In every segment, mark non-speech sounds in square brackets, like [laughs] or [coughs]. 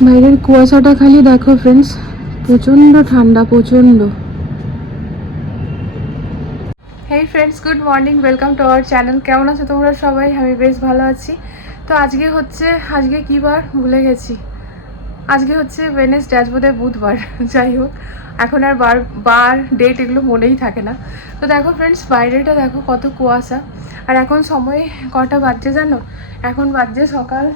বাইরের কুয়াশাটা খালি দেখো ফ্রেন্ডস প্রচণ্ড ঠান্ডা, প্রচণ্ড। Hey friends good morning welcome to our channel কেমন আছো তোমরা সবাই? আমি বেশ ভালো আছি। তো আজকে হচ্ছে, আজকে কী বার? ভুলে গেছি। আজকে হচ্ছে ওয়েনেসডে আজ বোধহয় বুধবার। [laughs] যাই হোক, এখন আর বার বার ডেট এগুলো মনেই থাকে না। তো দেখো ফ্রেন্ডস বাইরেটা দেখো কত কুয়াশা। আর এখন সময় কটা বাজছে জানো? এখন বাজছে সকাল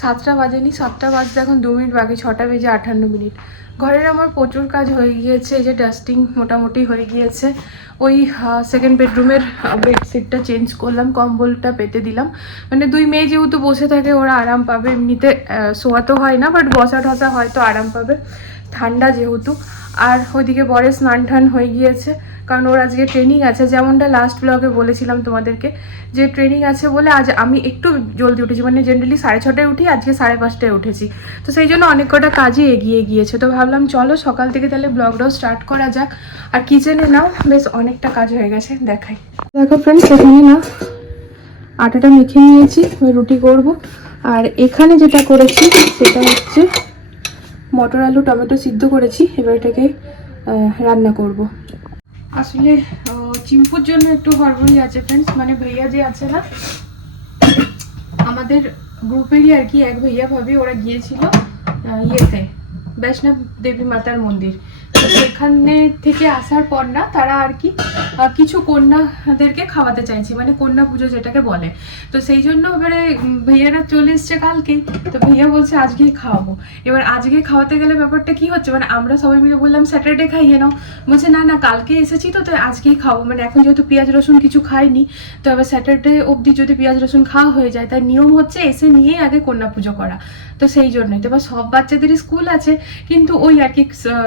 সাতটা বাজেনি সাতটা বাজতে এখন দু মিনিট বাকি ছটা বেজে আটান্ন মিনিট। ঘরের আমার প্রচুর কাজ হয়ে গিয়েছে যে ডাস্টিং মোটামুটি হয়ে গিয়েছে। ওই সেকেন্ড বেডরুমের বেডশিটটা চেঞ্জ করলাম কম্বলটা পেতে দিলাম। মানে দুই মেয়ে যেহেতু বসে থাকে ওরা আরাম পাবে। এমনিতে আহ, শোয়াতো হয় না বাট বসা ঠসা হয়তো আরাম পাবে ঠান্ডা যেহেতু। আর ওইদিকে বরে স্নান টান হয়ে গিয়েছে। কারণ ওর আজকে ট্রেনিং আছে। যেমনটা লাস্ট ব্লগে বলেছিলাম তোমাদেরকে, যে ট্রেনিং আছে বলে আজ আমি একটু জলদি উঠেছি। মানে জেনারেলি সাড়ে ছটায় উঠি, আজকে সাড়ে পাঁচটায় উঠেছি। তো সেই জন্য অনেক কটা কাজই এগিয়ে গিয়েছে। তো ভাবলাম, চলো সকাল থেকে তাহলে ব্লগটাও স্টার্ট করা যাক। আর কিচেনে নাও, বেশ অনেকটা কাজ হয়ে গেছে, দেখাই। দেখো ফ্রেন্ডস এখানে না আটাটা মেখে নিয়েছি রুটি করব। আর এখানে যেটা করেছি, সেটা হচ্ছে মটর আলু টমেটো সিদ্ধ করেছি। এবার এটাকে রান্না করব। আসলে চিম্পুর জন্য একটু হড়বড়ি আছে ফ্রেন্ডস মানে ভাইয়া যে আছে না, আমাদের গ্রুপেরই আর কি এক ভাইয়া ভাবি, ওরা গিয়েছিল ইয়েতে, বৈষ্ণব দেবী মাতার মন্দির। সেখানে থেকে আসার পর না তারা আর কি কিছু কন্যাদেরকে খাওয়াতে চাইছে মানে কন্যা পুজো যেটাকে বলে। তো সেই জন্য এবারে ভাইয়ারা চলে এসছে কালকেই তো ভাইয়া বলছে, আজকেই খাওয়াবো। এবার আজকে খাওয়াতে গেলে ব্যাপারটা কি হচ্ছে? মানে আমরা সবাই মিলে বললাম স্যাটারডে খাইয়ে নাও। বলছে, না না, কালকে এসেছি তো তাই আজকেই খাব মানে এখন যেহেতু পেঁয়াজ, রসুন কিছু খাইনি, তো এবার স্যাটারডে অবধি যদি পেঁয়াজ, রসুন খাওয়া হয়ে যায়, তাই নিয়ম হচ্ছে এসে নিয়েই আগে কন্যা পুজো করা। তো সেই জন্যই। তো এবার সব বাচ্চাদেরই স্কুল আছে, কিন্তু ওই আর কি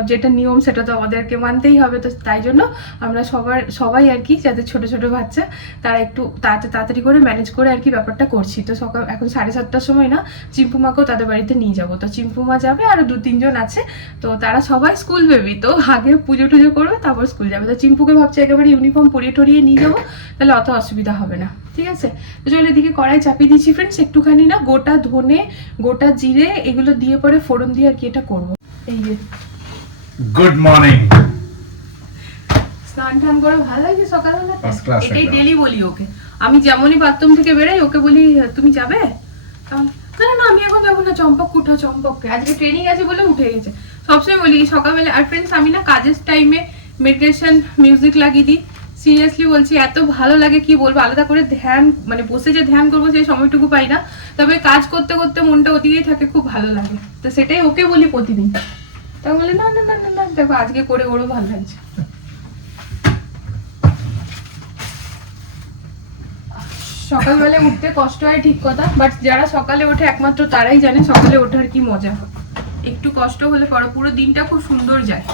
যেটা নিয়ম সেটা তো আমাদেরকে মানতেই হবে। তো তাই জন্য আমরা সবার, সবাই আর কি, যাদের ছোট ছোট বাচ্চা, তারা একটু তাড়াতাড়ি করে ম্যানেজ করে আর কি ব্যাপারটা করছি। তো সকাল, এখন সাড়ে সাতটার সময় না চিম্পু মাকেও তাদের বাড়িতে নিয়ে যাব। তো চিম্পু মা যাবে, আর দু, তিনজন আছে। তো তারা সবাই স্কুল বেবি তো আগে পুজো টুজো করবে, তারপর স্কুল যাবে। তো চিম্পুকে ভাবছে একেবারে ইউনিফর্ম পরিয়ে টরিয়ে নিয়ে যাব, তাহলে অত অসুবিধা হবে না। ঠিক আছে? তো চলো এদিকে কড়াই চাপিয়ে দিচ্ছি ফ্রেন্ডস একটুখানি না গোটা ধনে গোটা জিরে এগুলো দিয়ে পরে ফোড়ন দিয়ে আর কি এটা করব। এই যে। গুড মর্নিং স্নান টান করে ভালো লাগছে সকালবেলা? এটাই। ডেলি বলি ওকে। আমি যেমনই বাথরুম থেকে বেরোই ওকে বলি তুমি যাবে? না না না আমি এখন যাব না চম্পক উঠো চম্পককে আজকে ট্রেনিং আছে বলে উঠে গেছে। সবসময় বলি সকালবেলা আর ফ্রেন্ডস আমি না কাজের টাইমে মেডিটেশন মিউজিক লাগিয়ে দিই। সিরিয়াসলি বলছি, এত ভালো লাগে কি বলব? আলাদা করে ধ্যান মানে বসে যে ধ্যান করব সেই সময়টুকু পাই না। তবে কাজ করতে করতে মনটা ওদিকেই থাকে, খুব ভালো লাগে। তো সেটাই ওকে বলি প্রতিদিন। তা বলে, না না না না না, দেখো, আজকে করে ওরও ভালো লাগছে। সকালবেলা উঠতে কষ্ট হয় ঠিক কথা বাট যারা সকালে ওঠে একমাত্র তারাই জানে সকালে ওঠার কি মজা। হয় একটু কষ্ট হলে পরে পুরো দিনটা খুব সুন্দর যায়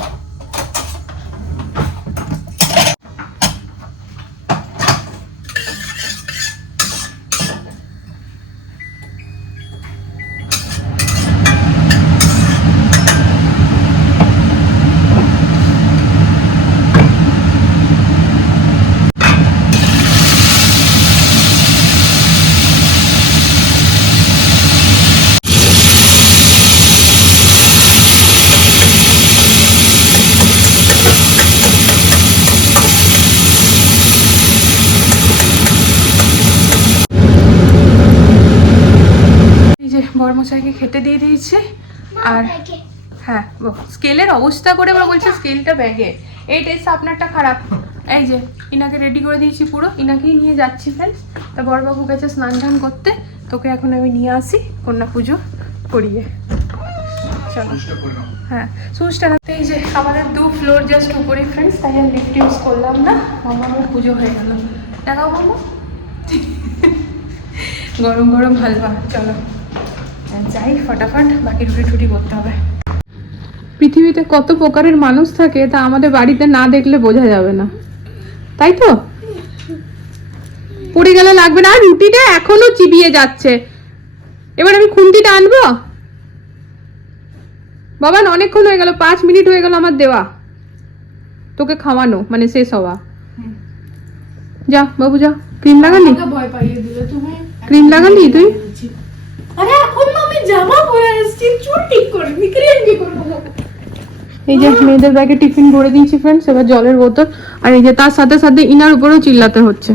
এই যে খেতে দিয়ে দিয়েছি। আর হ্যাঁ স্কেলের অবস্থা করে এবার বলছে স্কেলটা ব্যাগে। এই টেস্ট আপনারটা খারাপ। এই যে ইনাকে রেডি করে দিয়েছি পুরো। ইনাকেই নিয়ে যাচ্ছি ফ্রেন্ডস তা বড়বাবু গেছে স্নান টান করতে তোকে এখন আমি নিয়ে আসি কন্যা পুজো করিয়ে। চলো। হ্যাঁ সুচটা এই যে আমাদের দু ফ্লোর জাস্ট উপরে ফ্রেন্ডস তাই আর লিফট ইউজ করলাম না। মামার পুজো হয়ে গেল। দেখাও মামা। গরম গরম হালবা চলো। যাই ফটাফট বাকি রুটি টুটি করতে হবে। পৃথিবীতে কত প্রকারের মানুষ থাকে তা আমাদের বাড়িতে না দেখলে বোঝা যাবে না। তাই তো? পড়ে গেলে লাগবে না রুটিটা এখনও চিবিয়ে যাচ্ছে। এবার আমি খুন্তিটা আনব? বাবা অনেকক্ষণ হয়ে গেল পাঁচ মিনিট হয়ে গেল আমার দেওয়া। তোকে খাওয়ানো মানে শেষ হওয়া। যা বাবু যা ক্রিম লাগালি? ক্রিম লাগালি তুই? আরে এখন আমি জামা পরে এসেছি চুল ঠিক করে কি করব এই যে মেয়েদের ব্যাগে টিফিন ভরে দিয়েছি ফ্রেন্ডস এবার জলের বোতল। আর এই যে তার সাথে সাথে ইনার উপরেও চিল্লাতে হচ্ছে.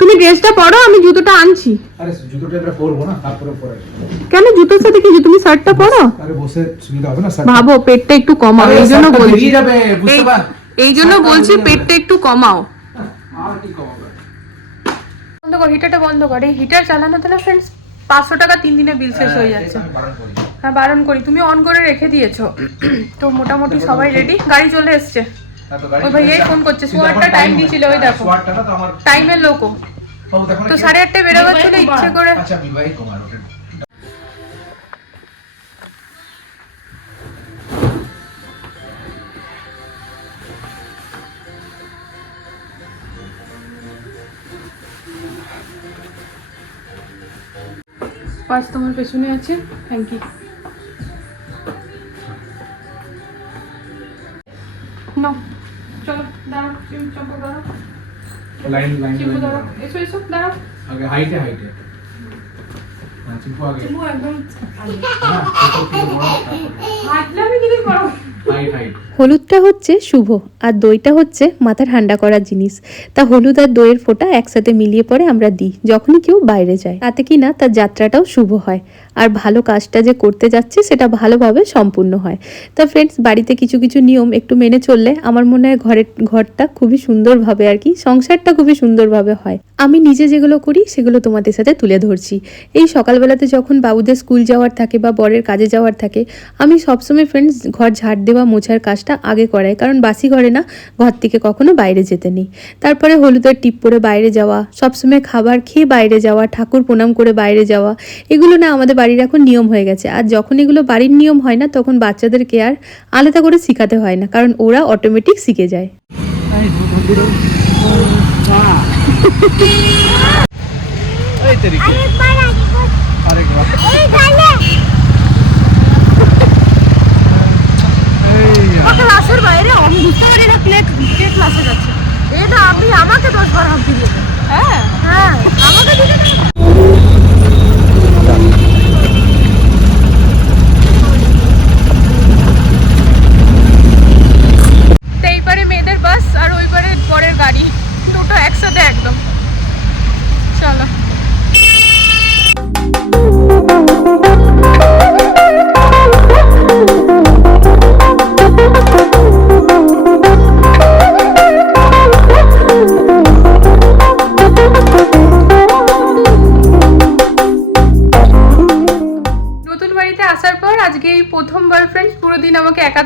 তুমি ড্রেসটা পরো আমি জুতোটা আনছি। আরে জুতোটা এবার পরবো না তারপরে পরে। কেন জুতোর সাথে কিছু তুমি শার্টটা পরো? আরে বসে সুবিধা হবে না ভাবো পেটটা একটু কমাও এই জন্য বলছি। যাবে বুঝতে এই- পার এই জন্য বলছি পেটটা একটু কমাও। আর কি কমাবে? বন্ধ কর হিটারটা বন্ধ কর। এই হিটার চালানো না ফ্রেন্ডস পাঁচশো টাকা তিন দিনে বিল শেষ হয়ে যাচ্ছে। বারণ করি। হ্যাঁ বারণ করি। তুমি অন করে রেখে দিয়েছ। তো মোটামুটি সবাই রেডি গাড়ি চলে এসছে। তো গাড়ি ওই ভাইয়াই এই ফোন করছে, সোয়ারটা টাইম দিয়েছিল, ওই হ্যাঁ, দেখো। সোয়ারটা তো আমার টাইমের লোকও তো সাড়ে আটটায় বেরোবার জন্য ইচ্ছে করে আচ্ছা বিবাহিত কুমার পাঁচ তোমার পেছনে আছে। থ্যাংক ইউ চলো দাঁড়াও চিপু চম্পা দাঁড়াও। লাইন লাইন চিপু দাঁড়াও। এসো এসো দাঁড়াও। আগে হাইটে হাইটে। হ্যাঁ চিপু আগে। চিপু একদম হ্যাঁ হাঁটলে আমি কি করো হলুদটা হচ্ছে শুভ আর দইটা হচ্ছে মাথা ঠান্ডা করার জিনিস। তা হলুদ আর দইয়ের ফোঁটা একসাথে মিলিয়ে পরে আমরা দিই, যখনই কেউ বাইরে যায়। তাতে কি না তার যাত্রাটাও শুভ হয়। আর ভালো কাজটা যে করতে যাচ্ছে, সেটা ভালোভাবে সম্পূর্ণ হয়। তা ফ্রেন্ডস বাড়িতে কিছু কিছু নিয়ম একটু মেনে চললে আমার মনে হয় ঘরের, ঘরটা খুবই সুন্দরভাবে আর কি, সংসারটা খুবই সুন্দরভাবে হয়। আমি নিজে যেগুলো করি, সেগুলো তোমাদের সাথে তুলে ধরছি। এই সকালবেলাতে যখন বাবুদের স্কুল যাওয়ার থাকে বা বরের কাজে যাওয়ার থাকে, আমি সবসময় ফ্রেন্ডস ঘর ঝাড় দেওয়া, মোছার কাজটা আগে করাই। কারণ বাসি ঘরে না, ঘর থেকে কখনো বাইরে যেতে নেই। তারপরে হলুদের টিপ পরে বাইরে যাওয়া, সবসময় খাবার খেয়ে বাইরে যাওয়া, ঠাকুর প্রণাম করে বাইরে যাওয়া, এগুলো না আমাদের বাড়ির এখন নিয়ম হয়ে গেছে। আর যখন এগুলো বাড়ির নিয়ম হয় না তখন বাচ্চাদেরকে আর আলাদা করে শেখাতে হয় না কারণ ওরা অটোমেটিক শিখে যায়। বাইরে আমি বুঝতে পারি না কে কে ক্লাসে যাচ্ছে। এটা আপনি আমাকে দশ বার হাত দিয়ে হ্যাঁ। হ্যাঁ আমাকে দিতে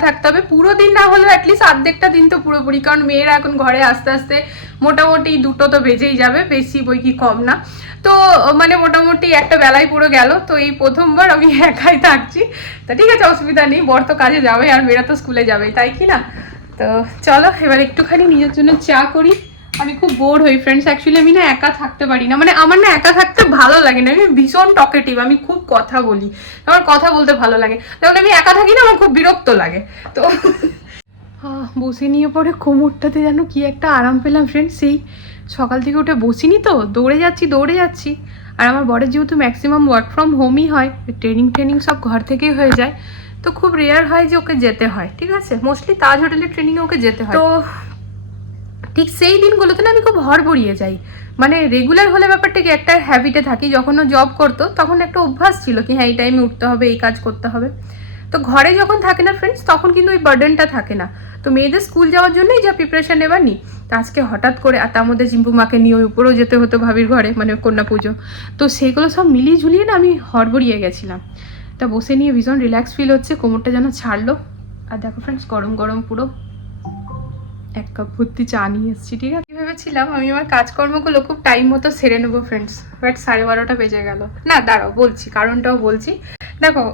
থাকতে হবে। পুরো দিন না হলেও অ্যাটলিস্ট আর্ধেকটা দিন তো পুরোপুরি, কারণ মেয়েরা এখন ঘরে আস্তে আস্তে মোটামুটি দুটো তো বেজেই যাবে, বেশি বই কি কম না। তো মানে মোটামুটি একটা বেলায় পুরো গেল। তো এই প্রথমবার আমি একাই থাকছি। তা ঠিক আছে, অসুবিধা নেই, বর তো কাজে যাবে আর মেয়েরা তো স্কুলে যাবে তাই কি না? তো চলো, এবার একটুখানি নিজের জন্য চা করি। আমি খুব বোর হই ফ্রেন্ডস অ্যাকচুয়ালি আমি না একা থাকতে পারি না। মানে আমার না একা থাকতে ভালো লাগে না। আমি ভীষণ টকেটিভ আমি খুব কথা বলি। আমার কথা বলতে ভালো লাগে। যখন আমি একা থাকি না, আমার খুব বিরক্ত লাগে। তো বসে নিয়ে পরে কোমরটাতে যেন কি একটা আরাম পেলাম ফ্রেন্ড সেই সকাল থেকে উঠে বসিনি তো। দৌড়ে যাচ্ছি দৌড়ে যাচ্ছি। আর আমার বরের যেহেতু ম্যাক্সিমাম ওয়ার্ক ফ্রম হোমই হয় ট্রেনিং ট্রেনিং সব ঘর থেকেই হয়ে যায়। তো খুব রেয়ার হয় যে ওকে যেতে হয়, ঠিক আছে? মোস্টলি তাজ হোটেলের ট্রেনিংয়ে ওকে যেতে হয়। তো ঠিক সেই দিনগুলোতে না আমি খুব হড়বড়িয়ে যাই। মানে রেগুলার হলে ব্যাপারটা কি একটা হ্যাবিটে থাকি, যখন ও জব করতো, তখন একটা অভ্যাস ছিল কি হ্যাঁ এই টাইমে উঠতে হবে, এই কাজ করতে হবে। তো ঘরে যখন থাকে না ফ্রেন্ডস তখন কিন্তু ওই বার্ডেনটা থাকে না। তো মেয়েদের স্কুল যাওয়ার জন্যই যা প্রিপারেশন এবার নিই তো আজকে হঠাৎ করে, আর তার মধ্যে জিম্বু মাকে নিয়ে ওই উপরেও যেতে হতো ভাবির ঘরে মানে কন্যা পুজো। তো সেগুলো সব মিলিয়ে ঝুলিয়ে না আমি হড়বড়িয়ে গেছিলাম। তা বসে নিয়ে ভীষণ রিল্যাক্স ফিল হচ্ছে, কোমরটা যেন ছাড়লো। আর দেখো ফ্রেন্ডস গরম গরম পুরো এক কাপ ভর্তি চা নিয়ে এসেছি, ঠিক আছে? ভেবেছিলাম, আমি আমার কাজকর্মগুলো খুব টাইম মতো সেরে নেব ফ্রেন্ডস বাট সাড়ে বারোটা বেজে গেল। না, দাঁড়াও, বলছি, কারণটাও বলছি। দেখো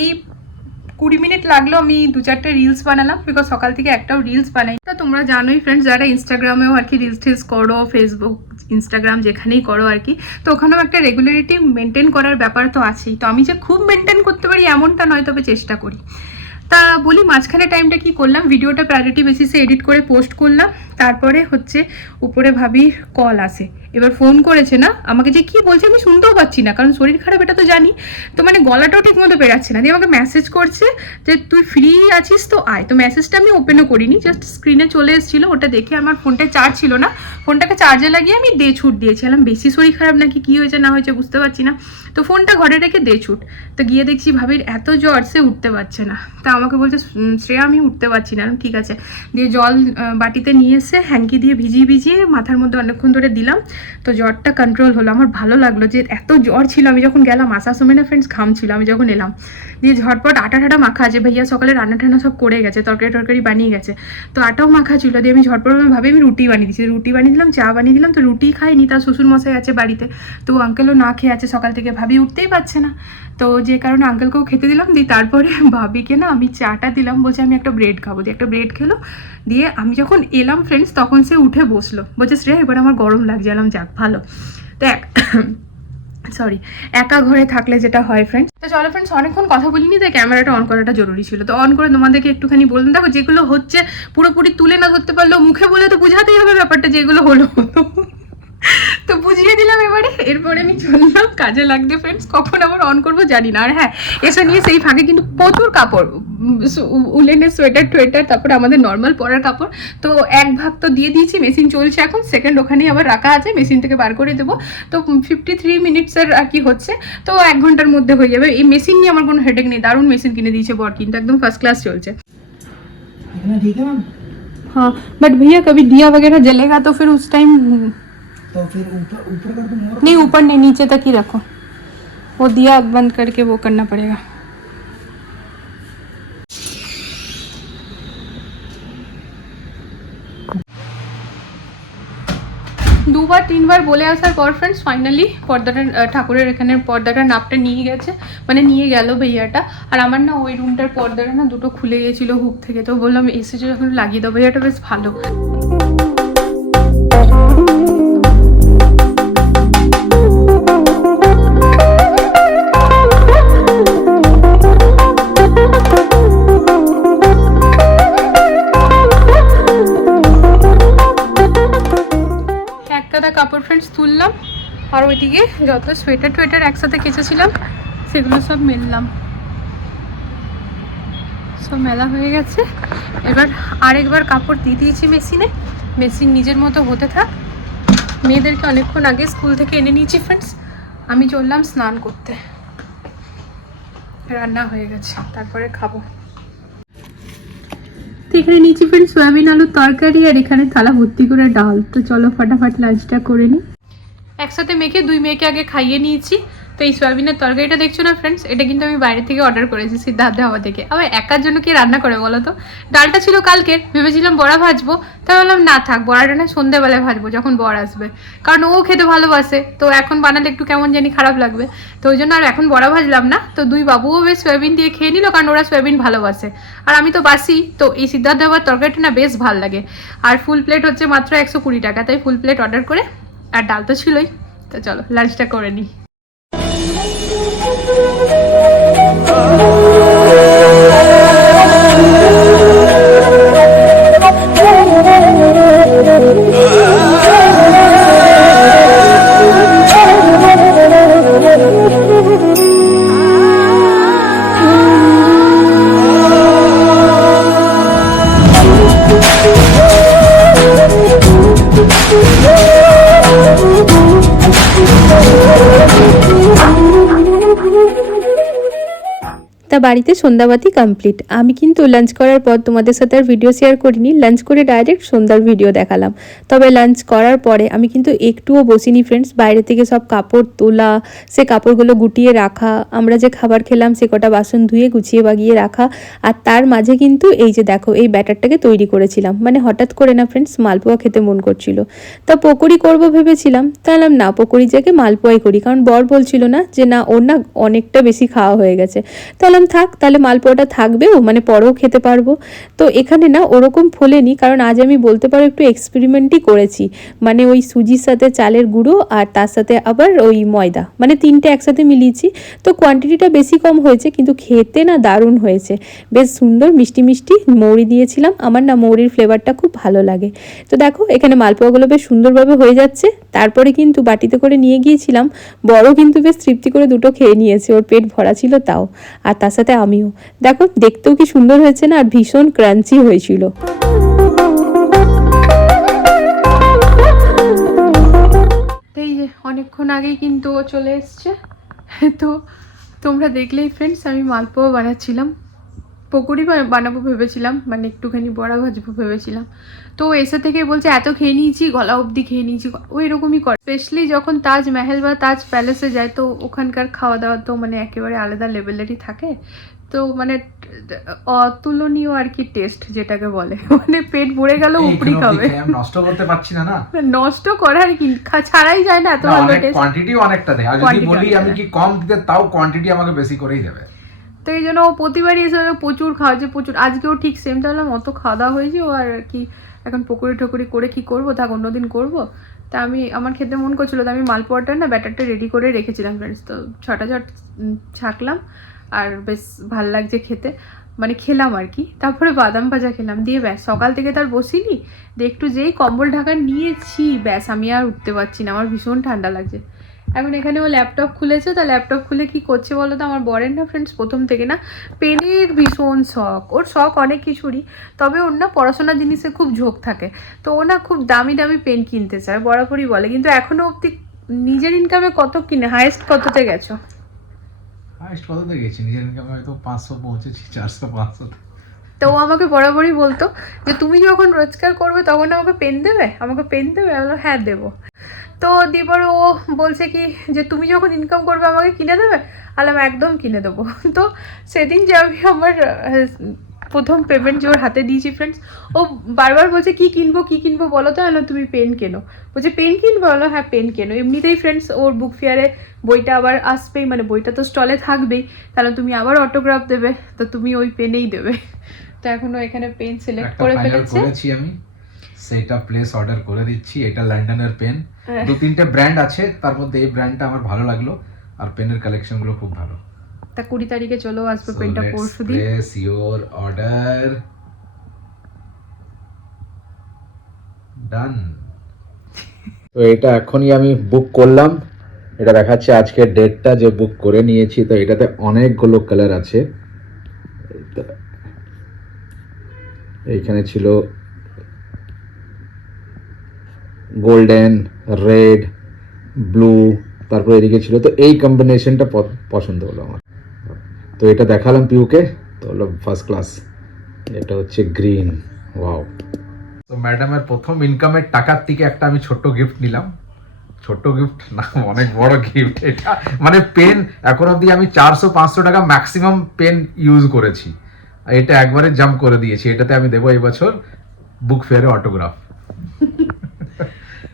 এই কুড়ি মিনিট লাগল আমি দু চারটে রিলস বানালাম বিকজ সকাল থেকে একটাও রিলস বানাই তো তোমরা জানোই ফ্রেন্ডস যারা ইনস্টাগ্রামেও আর কি রিলস টিলস করো ফেসবুক ইনস্টাগ্রাম যেখানেই করো আর কি, তো ওখানেও একটা রেগুলারিটি মেনটেন করার ব্যাপার তো আছেই। তো আমি যে খুব মেনটেন করতে পারি এমনটা নয়, তবে চেষ্টা করি। তা বলি মাঝখানে টাইমটা কি করলাম? ভিডিওটা প্রায়োরিটি বেসিসে এডিট করে পোস্ট করলাম। তারপরে হচ্ছে উপরে ভাবি কল আসে। এবার ফোন করেছে না, আমাকে যে কি বলছে আমি শুনতেও পাচ্ছি না, কারণ শরীর খারাপ এটা তো জানি। তো মানে গলাটাও ঠিক মতো বেরাচ্ছে না। দিয়ে আমাকে মেসেজ করছে যে, তুই ফ্রি আছিস তো আয়। তো মেসেজটা আমি ওপেনও করিনি জাস্ট স্ক্রিনে চলে এসেছিল, ওটা দেখে আমার ফোনটায় চার্জ ছিল না। ফোনটাকে চার্জে লাগিয়ে আমি দে ছুট দিয়েছিলাম বেশি শরীর খারাপ নাকি? কি হয়েছে, না হয়েছে বুঝতে পারছি না। তো ফোনটা ঘরে রেখে দে ছুট। তো গিয়ে দেখছি ভাবির এত জ্বর, সে উঠতে পারছে না। তা আমাকে বলছে শ্রেয়া, আমি উঠতে পারছি না। ঠিক আছে। দিয়ে জল বাটিতে নিয়ে এসে হ্যাঙ্কি দিয়ে ভিজিয়ে ভিজিয়ে মাথার মধ্যে অনেকক্ষণ ধরে দিলাম। তো জ্বরটা কন্ট্রোল হলো। আমার ভালো লাগল যে এত জ্বর ছিল, আমি যখন গেলাম আসার সময় না ফ্রেন্ডস ঘাম ছিল, আমি যখন এলাম, দিয়ে ঝটপট আটা টাটা মাখা আছে, ভাইয়া সকালে রান্না টান্না সব করে গেছে, তরকারি টরকারি বানিয়ে গেছে, তো আটাও মাখা ছিল, দিয়ে আমি ঝটপট ভাবে আমি রুটি বানিয়ে দিচ্ছি, রুটি বানিয়ে দিলাম, চা বানিয়ে দিলাম, তো রুটি খাইনি, তার শ্বশুর মশাই আছে বাড়িতে, তো আঙ্কেলও না খেয়ে আছে, সকাল থেকে ভাবি উঠতেই পারছে না। তো যে কারণে আঙ্কেলকেও খেতে দিলাম, দিয়ে তারপরে ভাবিকে না আমি চাটা দিলাম বলছে, আমি একটা ব্রেড খাব। দিয়ে একটা ব্রেড খেলো, দিয়ে আমি যখন এলাম ফ্রেন্ডস তখন সে উঠে বসল। বলছে শ্রেয়া এবার আমার গরম লাগছে। এলাম যাক, ভালো। দেখ সরি [coughs] একা ঘরে থাকলে যেটা হয় ফ্রেন্ডস তো চলো ফ্রেন্ডস অনেকক্ষণ কথা বলিনি, তাই ক্যামেরাটা অন করাটা জরুরি ছিল। তো অন করে তোমাদেরকে একটুখানি বললাম। দেখো, যেগুলো হচ্ছে, পুরোপুরি তুলে না ধরতে পারলেও মুখে বলে তো বোঝাতেই হবে ব্যাপারটা, যেগুলো হলো। তো বুঝিয়ে দিলাম এবারে এরপরে আমি চললাম কাজে লাগবে ফ্রেন্ডস কখন আবার অন করবো জানি না আর হ্যাঁ এসে নিয়ে সেই ফাঁকে কিন্তু প্রচুর কাপড় উম, সু- উলেনের সোয়েটার টোয়েটার তারপরে আমাদের নর্মাল পরার কাপড় তো এক ভাগ তো দিয়ে দিয়েছি মেশিন চলছে এখন সেকেন্ড ওখানেই আবার রাখা আছে মেশিন থেকে বার করে দেবো তো ফিফটি থ্রি মিনিটসের আর কি হচ্ছে তো এক ঘন্টার মধ্যে হয়ে যাবে এই মেশিন নিয়ে আমার কোনো হেডেক নেই দারুণ মেশিন কিনে দিয়েছে বর কিন্তু একদম ফার্স্ট ক্লাস চলছে इतना ठीक है मैम हाँ बट भैया कभी दिया वगैरह जलेगा तो फिर उस टाइम तो फिर ऊपर ऊपर कर दूँ और नहीं ऊपर नहीं नीचे तक ही रखो वो दिया बंद करके वो करना पड़ेगा দুবার তিনবার বলে আসার পর ফ্রেন্ডস ফাইনালি পর্দাটা আহ, ঠাকুরের এখানে পর্দাটার নাপটা নিয়ে গেছে মানে নিয়ে গেল ভাইয়াটা আর আমার না ওই রুমটার পর্দাটা না দুটো খুলে গিয়েছিল হুক থেকে তো বললাম এসেছে যখন লাগিয়ে দাও ভাইয়াটা বেশ ভালো আর ওইদিকে যত সোয়েটার টোয়েটার একসাথে কেচেছিলাম, সেগুলো সব মেললাম। সব মেলা হয়ে গেছে। এবার আরেকবার কাপড় দিয়ে দিয়েছি মেশিনে। মেশিন নিজের মতো হতে থাক। মেয়েদেরকে অনেকক্ষণ আগে স্কুল থেকে এনে নিয়েছি ফ্রেন্ডস আমি চললাম স্নান করতে। রান্না হয়ে গেছে, তারপরে খাব। তো এখানে নিয়েছি ফ্রেন্ড সয়াবিন আলুর তরকারি আর এখানে থালা ভর্তি করে ডাল। তো চলো ফাটাফাট লাঞ্চটা করে নিই। একসাথে মেখে দুই মেয়েকে আগে খাইয়ে নিয়েছি। তো এই সয়াবিনের তরকারিটা দেখছ না ফ্রেন্ডস এটা কিন্তু আমি বাইরে থেকে অর্ডার করেছি সিদ্ধার্থ ধাবা থেকে। আবার একার জন্য কি রান্না করে বলো তো? ডালটা ছিল কালকের, ভেবেছিলাম বড়া ভাজবো। তাই বললাম না থাক, বড়াটা না সন্ধ্যেবেলায় ভাজবো যখন বর আসবে। কারণ ও খেতে ভালোবাসে, তো এখন বানালে একটু কেমন জানি খারাপ লাগবে। তো ওই জন্য আর এখন বড়া ভাজলাম না। তো দুই বাবুও বেশ সয়াবিন দিয়ে খেয়ে নিল, কারণ ওরা সয়াবিন ভালোবাসে। আর আমি তো বাসি, তো এই সিদ্ধার্থ ধাবার তরকারিটা না বেশ ভালো লাগে। আর ফুল প্লেট হচ্ছে মাত্র একশো কুড়ি টাকা, তাই ফুল প্লেট অর্ডার করে আর ডাল তো ছিলই তো চলো লাঞ্চটা করে নিই। তা বাড়িতে সন্ধ্যাবাতি কমপ্লিট আমি কিন্তু লাঞ্চ করার পর তোমাদের সাথে আর ভিডিও শেয়ার করিনি। লাঞ্চ করে ডাইরেক্ট সন্ধ্যার ভিডিও দেখালাম। তবে লাঞ্চ করার পরে আমি কিন্তু একটুও বসিনি ফ্রেন্ডস বাইরে থেকে সব কাপড় তোলা, সে কাপড়গুলো গুটিয়ে রাখা, আমরা যে খাবার খেলাম সে কটা বাসন ধুয়ে, গুছিয়ে বাগিয়ে রাখা। আর তার মাঝে কিন্তু এই যে দেখো, এই ব্যাটারটাকে তৈরি করেছিলাম। মানে হঠাৎ করে না ফ্রেন্ডস মালপোয়া খেতে মন করছিল। তা পকোড়ি করব ভেবেছিলাম। তাহলে না, পকোড়ি জায়গায় মালপোয়াই করি। কারণ বর বলছিল না যে, না, ওর না অনেকটা বেশি খাওয়া হয়ে গেছে। তাহলে থাক, তাহলে মালপোয়াটা থাকবেও মানে পরেও খেতে পারব। তো এখানে না ওরকম ফোলেনি, কারণ আজ আমি বলতে পারো একটু এক্সপেরিমেন্টই করেছি। মানে ওই সুজির সাথে চালের গুঁড়ো আর তার সাথে আবার ওই ময়দা। মানে তিনটে একসাথে মিলিয়েছি। তো কোয়ান্টিটিটা বেশি কম হয়েছে, কিন্তু খেতে না দারুণ হয়েছে। বেশ সুন্দর, মিষ্টি মিষ্টি মৌরি দিয়েছিলাম। আমার না মৌরির ফ্লেভারটা খুব ভালো লাগে। তো দেখো, এখানে মালপোয়াগুলো বেশ সুন্দরভাবে হয়ে যাচ্ছে। তারপরে কিন্তু বাটিতে করে নিয়ে গিয়েছিলাম। বড় কিন্তু বেশ তৃপ্তি করে দুটো খেয়ে নিয়েছে, ওর পেট ভরা ছিল তাও। আর তার সাথে আমিও। দেখো, দেখতেও কি সুন্দর হয়েছে না? আর ভীষণ ক্রাঞ্চি হয়েছিল। অনেকক্ষণ আগেই কিন্তু চলে এসছে। তো তোমরা দেখলেই ফ্রেন্ডস আমি মালপোয়া বানাচ্ছিলাম। পকোড়ি বানাবো ভেবেছিলাম মানে একটুখানি বড়া ভাজবো ভেবেছিলাম। তো এসে থেকে বলছে এত খেয়ে নিয়েছি গলা অবধি খেয়ে নিয়েছি। ও এরকমই করে। স্পেশালি যখন তাজ মেহেল বা তাজ প্যালেসে যায় তো ওখানকার খাওয়া দাওয়া তো মানে একেবারে আলাদা লেভেলেরই থাকে। তো মানে অতুলনীয় আর কি টেস্ট যেটাকে বলে। [laughs] মানে পেট ভরে গেল উপরি খাবে। নষ্ট করতে পারছি না না? [laughs] নষ্ট করার কি ছাড়াই যায় না এত ভালো টেস্ট কোয়ান্টিটি অনেকটা দেয় আর যদি বলি আমি কি কম দিতে তাও কোয়ান্টিটি আমাকে বেশি করেই দেবে। তো এই জন্য ও প্রতিবারই এসে প্রচুর খাওয়াচ্ছে, প্রচুর। আজকেও ঠিক সেম তাহলে অত খাওয়া দাওয়া হয়েছে, ও আর কি এখন পকোড়ি টকরি করে কি করব? থাক অন্যদিন করব। তা আমি, আমার খেতে মন করছিল, তো আমি মালপোয়াটা না ব্যাটারটা রেডি করে রেখেছিলাম ফ্রেন্ডস তো ছটা ছট ছাকলাম, আর বেশ ভালো লাগছে খেতে। মানে খেলাম আর কি। তারপরে বাদাম ভাজা খেলাম। দিয়ে ব্যাস, সকাল থেকে তার বসিনি। দিয়ে একটু যেই কম্বল ঢাকা নিয়েছি, ব্যাস, আমি আর উঠতে পারছি না। আমার ভীষণ ঠান্ডা লাগছে। এখন এখানে ও ল্যাপটপ খুলেছে তা ল্যাপটপ খুলে কি করছে বলো তো আমার বরের না ফ্রেন্ডস প্রথম থেকে না পেনের ভীষণ শখ। ওর শখ অনেক কিছুরই তবে ওর না পড়াশোনার জিনিসে খুব ঝোঁক থাকে। তো ও না খুব দামি দামি পেন কিনতে চায় বরাবরই বলে। কিন্তু এখনও অবধি নিজের ইনকামে কত কিনে? হায়েস্ট কততে গেছো? হাইস্ট কততে গেছি? নিজের ইনকাম হয়তো পাঁচশো পৌঁছেছি চারশো পাঁচশো। তো ও আমাকে বরাবরই বলতো যে তুমি যখন রোজগার করবে তখন আমাকে পেন দেবে? আমাকে পেন দেবে? আমি হ্যাঁ দেবো। তো দিবার ও বলছে কি যে তুমি যখন ইনকাম করবে আমাকে কিনে দেবে? আলাম একদম কিনে দেবো। [laughs] তো সেদিন যে আমি আমার প্রথম পেমেন্ট যে ওর হাতে দিয়েছি ফ্রেন্ডস ও বারবার বলছে কি কিনবো কি কিনবো বলো তো? আলো তুমি পেন কেনো। বলছে পেন কিনবো? বলো হ্যাঁ পেন কেনো। এমনিতেই ফ্রেন্ডস ওর বুক ফেয়ারে বইটা আবার আসবেই মানে বইটা তো স্টলে থাকবেই। তাহলে তুমি আবার অটোগ্রাফ দেবে তো তুমি ওই পেনেই দেবে। [laughs] তো এখনও এখানে পেন সিলেক্ট করে ফেলেছি। আমি। সেটা প্লেস অর্ডার করে দিচ্ছি। এটা লন্ডনের পেন হ্যাঁ। দু তিনটে ব্র্যান্ড আছে তার মধ্যে এই ব্র্যান্ডটা আমার ভালো লাগল আর পেনের কালেকশনগুলো খুব ভালো। তা কুড়ি তারিখে চলো আসবে পেনটা পরশু দিন। place your order. Done. তো এটা এখনই আমি বুক করলাম। এটা দেখাচ্ছে আজকের ডেটটা যে বুক করে নিয়েছি। তো এটাতে অনেকগুলো কালার আছে। এইখানে ছিল গোল্ডেন রেড ব্লু তারপর এদিকে ছিল। তো এই কম্বিনেশনটা পছন্দ হলো আমার। তো এটা দেখালাম পিউকে। তো হলো ফার্স্ট ক্লাস এটা হচ্ছে গ্রিন ওয়াও তো ম্যাডামের প্রথম ইনকামের টাকার থেকে একটা আমি ছোট্ট গিফট নিলাম। ছোট্ট গিফট না, অনেক বড় গিফট এটা মানে পেন এখন অবধি আমি চারশো পাঁচশো টাকা ম্যাক্সিমাম পেন ইউজ করেছি। এটা একবারে জাম্প করে দিয়েছি। এটাতে আমি দেবো এই বছর বুক ফেয়ারে অটোগ্রাফ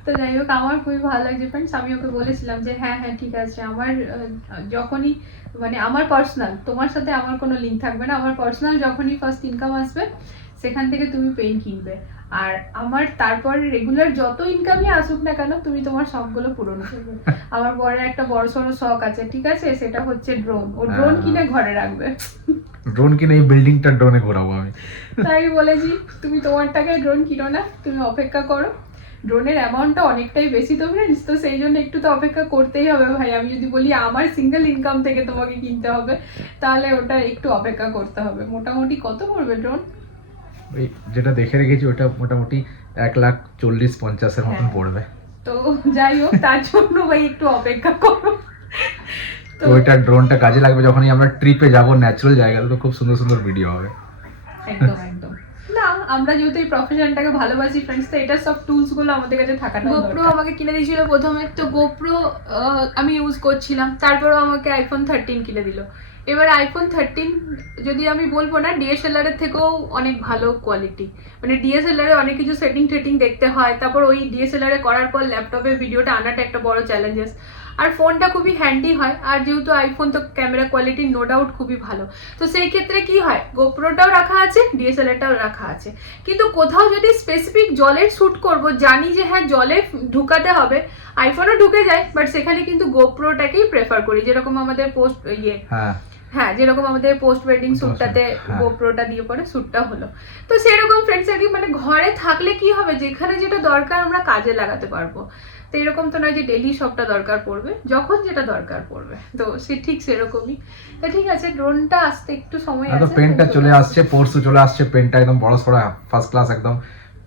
তো যাই হোক আমার খুবই ভালো লাগছে ফ্রেন্ডস আমি ওকে বলেছিলাম যে হ্যাঁ হ্যাঁ ঠিক আছে আমার যখনই মানে আমার পার্সোনাল তোমার সাথে আমার কোনো লিঙ্ক থাকবে না আমার পার্সোনাল যখনই ফার্স্ট ইনকাম আসবে সেখান থেকে তুমি পেন কিনবে। আর আমার তারপর রেগুলার যত ইনকামই আসুক না কেন তুমি তোমার শখগুলো পূরণ করবে। আমার বড় একটা বড় সড়ো শখ আছে ঠিক আছে? সেটা হচ্ছে ড্রোন ও ড্রোন হ্যাঁ। কিনে ঘরে রাখবে। ড্রোন কিনে এই বিল্ডিংটা ড্রোনে ঘোরাবো আমি। তাই বলেছি তুমি তোমার টাকায় ড্রোন কিনো না তুমি অপেক্ষা করো। ড্রোনের অ্যামাউন্টটা অনেকটাই বেশি তো ফ্রেন্ডস তো সেই জন্য একটু তো অপেক্ষা করতেই হবে ভাই। আমি যদি বলি আমার সিঙ্গেল ইনকাম থেকে তোমাকে কিনতে হবে তাহলে ওটা একটু অপেক্ষা করতে হবে। মোটামুটি কত পড়বে ড্রোন ওই যেটা দেখে রেখেছি ওটা মোটামুটি এক লাখ চল্লিশ পঞ্চাশের মতন হ্যাঁ। পড়বে। তো যাই হোক তার জন্য ভাই একটু অপেক্ষা করো। তো ওইটা ড্রোনটা কাজে লাগবে। যখনই আমরা ট্রিপে যাব ন্যাচারাল জায়গাতে তো খুব সুন্দর সুন্দর ভিডিও হবে। একদম। আমরা যেহেতু এই প্রফেশনটাকে ভালোবাসি ফ্রেন্ডস তো এটার সব টুলসগুলো আমাদের কাছে থাকাটা গোপ্রো আমাকে কিনে দিয়েছিল প্রথমে। তো গোপ্রো আমি ইউজ করছিলাম। তারপরও আমাকে আইফোন থার্টিন কিনে দিল। এবার আইফোন থার্টিন যদি আমি বলব না ডিএসএলআর এর থেকেও অনেক ভালো কোয়ালিটি মানে ডিএসএলআর এ অনেক কিছু সেটিং টেটিং দেখতে হয়। তারপর ওই ডিএসএলআর এ করার পর ল্যাপটপে ভিডিওটা আনাটা একটা বড় চ্যালেঞ্জেস আর ফোনটা খুবই হ্যান্ডি হয়। আর যেহেতু আইফোন তো ক্যামেরা কোয়ালিটি নো ডাউট খুবই ভালো। তো সেই ক্ষেত্রে কি হয়? গোপ্রোটাও রাখা আছে ডিএসএলআরটাও রাখা আছে। কিন্তু কোথাও যদি স্পেসিফিক জলের শ্যুট করব জানি যে হ্যাঁ জলে ঢুকাতে হবে। আইফোনও ঢুকে যায় বাট সেখানে কিন্তু গোপ্রোটাকেই প্রেফার করি। যেরকম আমাদের পোস্ট ইয়ে হ্যাঁ। হ্যাঁ যেরকম আমাদের পোস্ট ওয়েডিং শ্যুটটাতে। গোপ্রোটা দিয়ে পরে শ্যুটটা হলো। তো সেরকম ফ্রেন্ডস আর কি মানে ঘরে থাকলে কি হবে? যেখানে যেটা দরকার আমরা কাজে লাগাতে পারব। তো এরকম তো নয় যে ডেলি সবটা দরকার পড়বে যখন যেটা দরকার পড়বে। তো সে ঠিক সেরকমই। তো ঠিক আছে ড্রোনটা আসতে একটু সময় আছে পেনটা চলে আসছে পরশু চলে আসছে পেনটা একদম বড় সড়ো ফার্স্ট ক্লাস একদম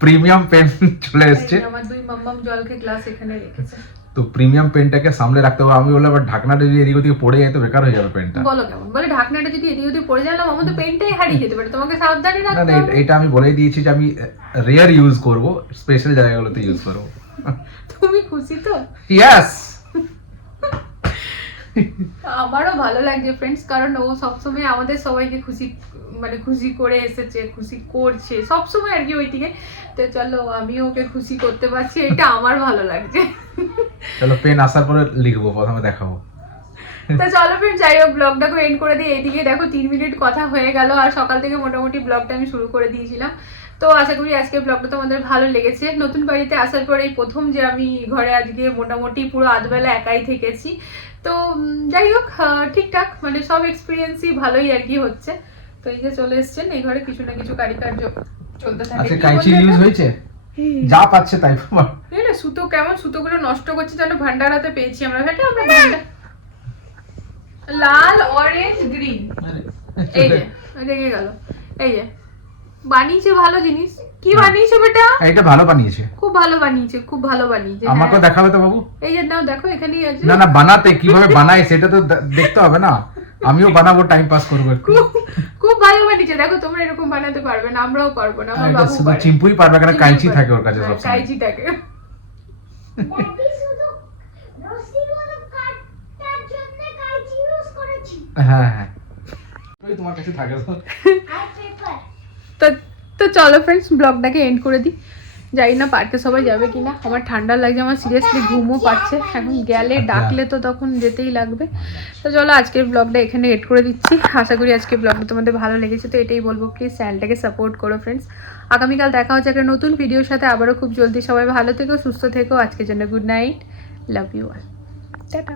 প্রিমিয়াম পেন [laughs] চলে এসছে। আমার দুই মাম্মাম জলকে গ্লাস এখানে রেখেছে। তো প্রিমিয়াম পেনটাকে সামলে রাখতে হবে। আমি বললাম ঢাকনাটা যদি এদিক ওদিকে পড়ে যায় তো বেকার হয়ে যাবে পেনটা বলো কেমন? বলে ঢাকনাটা যদি এদিক ওদিক পড়ে যায় না মামা তো পেনটাই হারিয়ে যেতে পারে। তোমাকে সাবধানে রাখতে হবে। এটা আমি বলেই দিয়েছি যে আমি রেয়ার ইউজ করব স্পেশাল জায়গাগুলোতে ইউজ করব। [laughs] তুমি খুশি তো? ইয়েস আমারও ভালো লাগছে ফ্রেন্ডস কারণ ও সবসময় আমাদের সবাইকে খুশি মানে খুশি করে এসেছে খুশি করছে সবসময় আর কি ওইদিকে তো চলো আমিও ওকে খুশি করতে পারছি এটা আমার ভালো লাগছে। চলো পেন আসার পরে লিখব প্রথমে দেখাবো। [laughs] তো চলো ফ্রেন্ড যাই হোক ব্লগটাকে এন্ড করে দিই। এইদিকে দেখো তিন মিনিট কথা হয়ে গেল আর সকাল থেকে মোটামুটি ব্লগটা আমি শুরু করে দিয়েছিলাম। তো আশা করি আজকে ব্লগটা তোমাদের ভালো লেগেছে। নতুন বাড়িতে আসার পর এই প্রথম যে আমি ঘরে আজকে মোটামুটি পুরো আধবেলা একাই থেকেছি। তো যাই হোক আহ, ঠিকঠাক মানে সব এক্সপিরিয়েন্সই ভালোই আর কি হচ্ছে। তো এই যে চলে এসছেন এই ঘরে কিছু না কিছু কারিকার্য চলতে থাকে। কাইচি ইউজ হয়েছে? যা পাচ্ছে তাই না সুতো কেমন সুতোগুলো নষ্ট করছে যেন ভান্ডারাতে পেয়েছি আমরা। আমরা ভান্ডার লাল অরেঞ্জ গ্রিন এই যে রেগে গেল। এই যে বানিয়েছে ভালো জিনিস। কি হ্যাঁ। বানিয়েছে বেটা? এটা ভালো বানিয়েছে। খুব ভালো বানিয়েছে খুব ভালো বানিয়েছে আমাকেও হ্যাঁ। দেখাবে তো বাবু। এই যে নাও দেখো এখানেই আছে। না না বানাতে কীভাবে বানায় সেটা তো দেখতে হবে না। আমিও বানাবো টাইম পাস করব খুব ভালো বানিয়েছে। দেখো তোমরা এরকম বানাতে পারবে না আমরাও পারব না আমার বাবু শুধু চিম্পুই পারবে কারণ কাইচি থাকে ওর কাছে সবসময়। কাইচি থাকে [laughs] দাদি শুধু রসিগুলো কাটার জন্য কাঁচি ইউজ করেছি হ্যাঁ হ্যাঁ। তোমার কাছে থাকে তো। তো তো চলো ফ্রেন্ডস ব্লগটাকে এন্ড করে দিই। জানি না পার্কে সবাই যাবে কিনা। আমার ঠান্ডা লাগছে আমার সিরিয়াসলি ঘুমও পাচ্ছে। এখন গেলে আচ্ছা। ডাকলে তো তখন যেতেই লাগবে। তো চলো আজকের ব্লগটা এখানে এড করে দিচ্ছি। আশা করি আজকের ব্লগটা তোমাদের ভালো লেগেছে। তো এটাই বলব প্লিজ চ্যানেলটাকে সাপোর্ট করো ফ্রেন্ডস আগামীকাল দেখা হচ্ছে একটা নতুন ভিডিওর সাথে। আবারও খুব জলদি সবাই ভালো থেকো সুস্থ থেকো। আজকের জন্য good night love you all tata